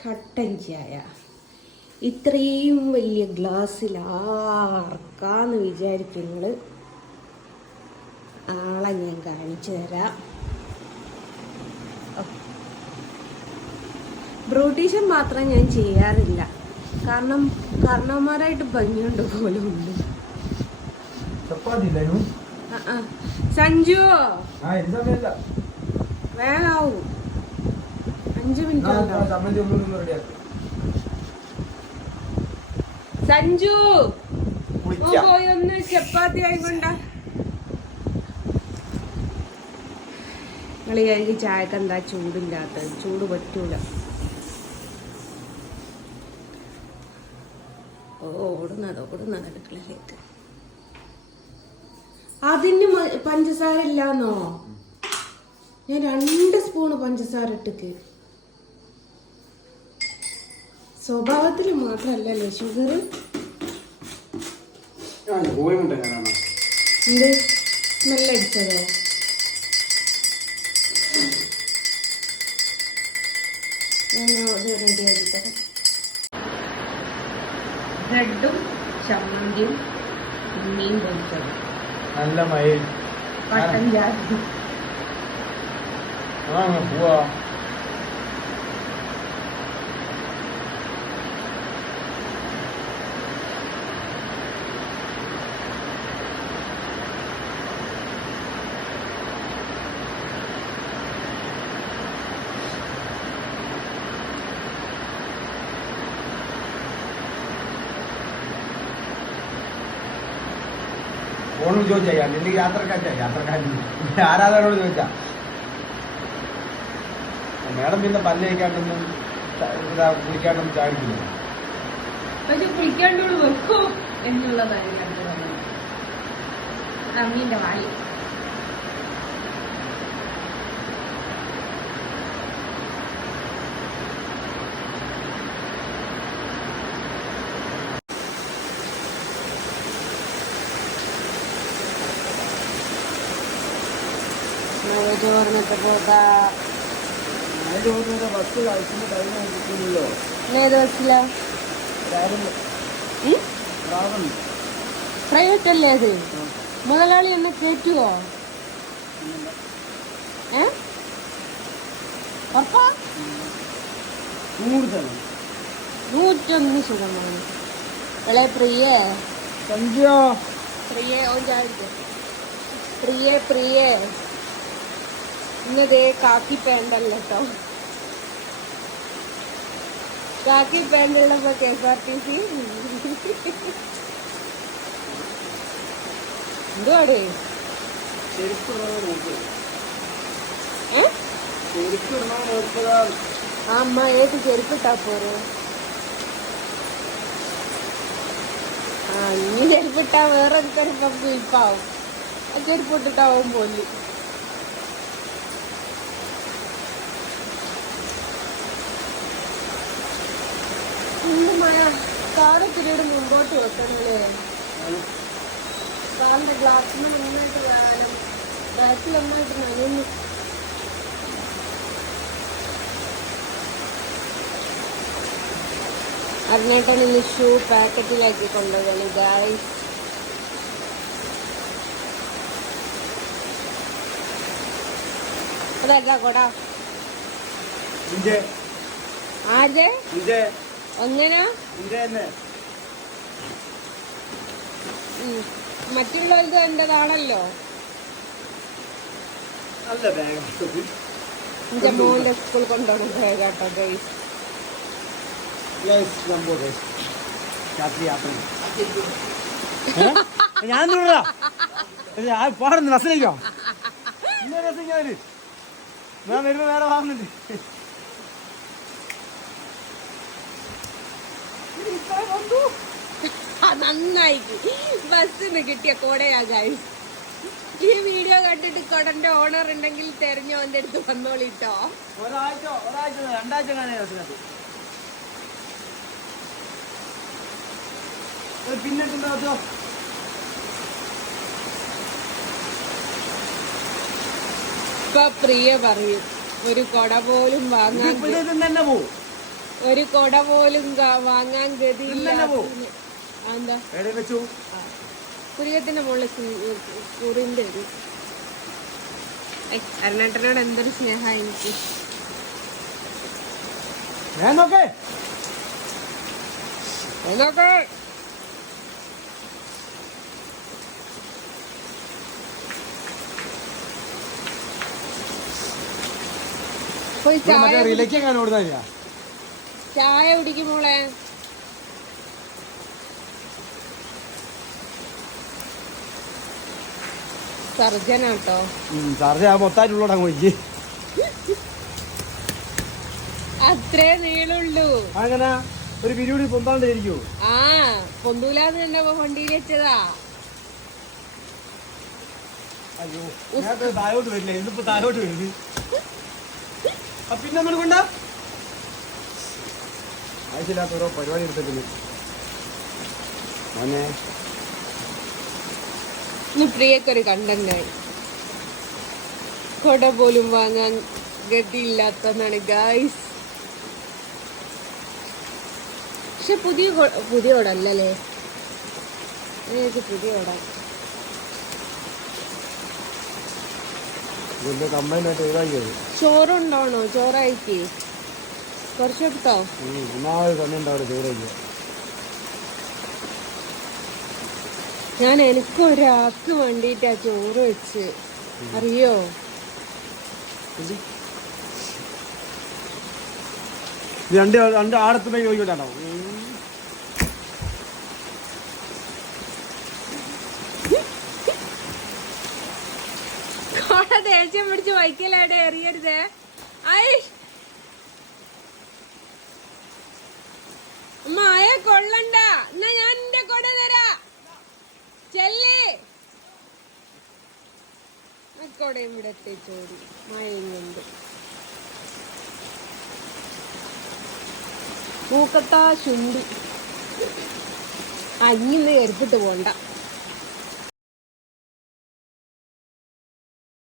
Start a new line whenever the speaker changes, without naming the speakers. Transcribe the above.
കട്ടൻ ചായ. ഇത്രയും വലിയ ഗ്ലാസ്സിൽ ആർക്കാന്ന് വിചാരിക്കുന്നത് ആളെ ഞാൻ കാണിച്ചു തരാം. ബ്രൂട്ടീഷൻ മാത്രം ഞാൻ ചെയ്യാറില്ല. കാരണം കാരണവന്മാരായിട്ട് ഭംഗിയുണ്ട് പോലും ഉണ്ട്. സഞ്ജു. വേഗാവൂ അഞ്ചു മിനിറ്റ് സഞ്ജു ഓ, പോയി ഒന്ന് ചപ്പാത്തി ആയിക്കൊണ്ട. നിങ്ങൾ വിചാരിക്കും ചായക്ക് എന്താ ചൂടില്ലാത്തത്? ചൂട് പറ്റൂല. ഓ ഓടുന്നത് ഓടുന്നത് അടുക്കളയിലേക്ക് അതിന് പഞ്ചസാര ഇല്ലാന്നോ? ഞാൻ രണ്ട് സ്പൂണ് പഞ്ചസാര ഇട്ടിക്ക്. സ്വഭാവത്തിൽ മാത്രല്ലേ ഷുഗർ എന്ത്? സ്മെല്ലടിച്ചതോ ബ്രെഡും ചമ്മന്തിയും മീൻ പൊരിച്ചതും.
നല്ല മയിൽ.
കട്ടൻ
ജാതി. പോവാ. ഫോണിൽ ചോദിച്ചാ നിന്റെ യാത്രക്കാറ്റാ യാത്രക്കാരൻ. ആരാധകരോട് ചോദിച്ചാ മേഡം പിന്നെ പല്ല് കഴിക്കാണ്ടൊന്നും ച- ഇതാ കുളിക്കാണ്ടൊന്നും ചാടിക്കില്ല?
പക്ഷെ കുളിക്കാണ്ടോട് അമ്മീന്റെ വായി ചോറിനൊക്കെ പോകാ.
ബസ് കഴിക്കുന്ന ടൈം കിട്ടുന്നില്ലോ
ഏത് ബസ്സിലാ പ്രൈവറ്റ് അല്ലേ അത്? മുതലാളി ഒന്ന് കയറ്റുവോ ഏ? ഉറപ്പാ നൂറ്റൊന്ന് സുഖമാണ്. ഇളെ പ്രിയേ? പ്രിയേ പ്രിയേ പ്രിയേ. ഇന്നതേ കാക്കി പാന്റല്ല കേട്ടോ കാക്കി പാന്റുള്ളപ്പോ K S R T C? എന്തുവാടേ?
ചെരുപ്പ് ചെരുപ്പ്
അമ്മ ഏത് ചെരുപ്പിട്ടാ പോരെ? ആ ഇനി ചെരുപ്പിട്ടാ വേറെ പമ്പ് ഇപ്പാവും ആ ചെരുപ്പ് ഇട്ടിട്ടാവും പോലി മഴ മുമ്പോട്ട് വെക്കണല്ലേ? കാറിന്റെ ഗ്ലാസ്സിന് മുന്നായിട്ട് വേണം. ബാക്കിൽ നന്നായിട്ട് നനഞ്ഞു അരുണേട്ടൻ ഇന്ന് ഷൂ പാക്കറ്റിലാക്കി കൊണ്ടുപോകണം ഗായ്സ് അതല്ല കൊടാ. ആരുടെ? ഒന്നിനാ? മറ്റുള്ളത് എന്റേതാണല്ലോ. എന്റെ മോന്റെ സ്കൂൾ കൊണ്ടുപോകണം കേട്ടോ ഗൈസ്.
ഞാൻ പാടുന്നു ബസ്സിലേക്കോ ഇന്ന ബസ് ഞാൻ ഞാൻ വരുമ്പോ വേറെ വാങ്ങുന്നുണ്ട്.
നന്നായി ബസ്സിന് കിട്ടിയ കൊടയാ ഗൈസ് ഈ വീഡിയോ കണ്ടിട്ട് കൊടന്റെ ഓണർ ഉണ്ടെങ്കിൽ തെരഞ്ഞു അവന്റെ അടുത്ത് വന്നോളിട്ടോ
ഒരാഴ്ച ഒരാഴ്ച രണ്ടാഴ്ച പിന്നെ പിന്നിട്ടുണ്ടോ
ഇപ്പൊ പ്രിയ പറയും ഒരു കൊട പോലും വാങ്ങാൻ
തന്നെ പോവും.
ഒരു കൊട പോലും വാങ്ങാൻ
ഗതി.
എന്താ പുരികത്തിന്റെ മുകളിൽ കുറിന്റെ ഒരു അരുണേട്ടനോട് എന്തൊരു സ്നേഹ എനിക്ക്. പോയി
ഇവിടെ
ചായ ചായ കുടിക്കുമോളെ സർജനാട്ടോ
ചാർജ് ആ മൊത്തമായിട്ടുള്ള അങ്ങ്
അത്രേ നീളുള്ളൂ.
അങ്ങനെ ഒരു പിരിവിടി പൊന്താണ്ട് ഇരിക്കൂ
ആ പൊന്തൂലാന്ന് തന്നെ വണ്ടിയിൽ വെച്ചതാ
അയ്യോ താഴോട്ട് വരില്ല? ഇന്നിപ്പോ താഴോട്ട് വരുന്നു പിന്നെ നമ്മൾ കൊണ്ട. ആവശ്യമില്ലാത്ത ഓരോ പരിപാടി എടുത്തിട്ടില്ല. മോനെ.
പ്രിയക്കൊരു കണ്ടന്റായി കൊട പോലും വാങ്ങാൻ ഗതിയില്ലാത്തതാണ് ഗായ്സ് പക്ഷെ പുതിയ പുതിയ ഓടല്ലേ പുതിയ
ഒഴിവാക്കിയത്
ചോറുണ്ടോണോ ചോറായിക്ക്. കുറച്ചെടുത്തോ
ഒന്നാമത് സമയം ഉണ്ടാവും ചോറില്ല
ഞാൻ എനിക്ക് ഒരാൾക്ക് വേണ്ടിയിട്ടാ ചോറ് വെച്ച്. അറിയോ?
രണ്ട് രണ്ട് ആടത്തുമ്പോ ചോദിക്കട്ടോ
കൊട ദേഷ്യം പിടിച്ച് വൈക്കലായിട്ട് എറിയരുതേ. ഐ മായ കൊള്ളണ്ട എന്നാ ഞാൻ എന്റെ കൊട തരാ ചെല്ലേ ആ കൊടയും ഇവിടെ മയങ്ങുണ്ട് മൂക്കത്താ ചുണ്ടി. അഞ്ഞിന്ന് എടുത്തിട്ട് പോണ്ട.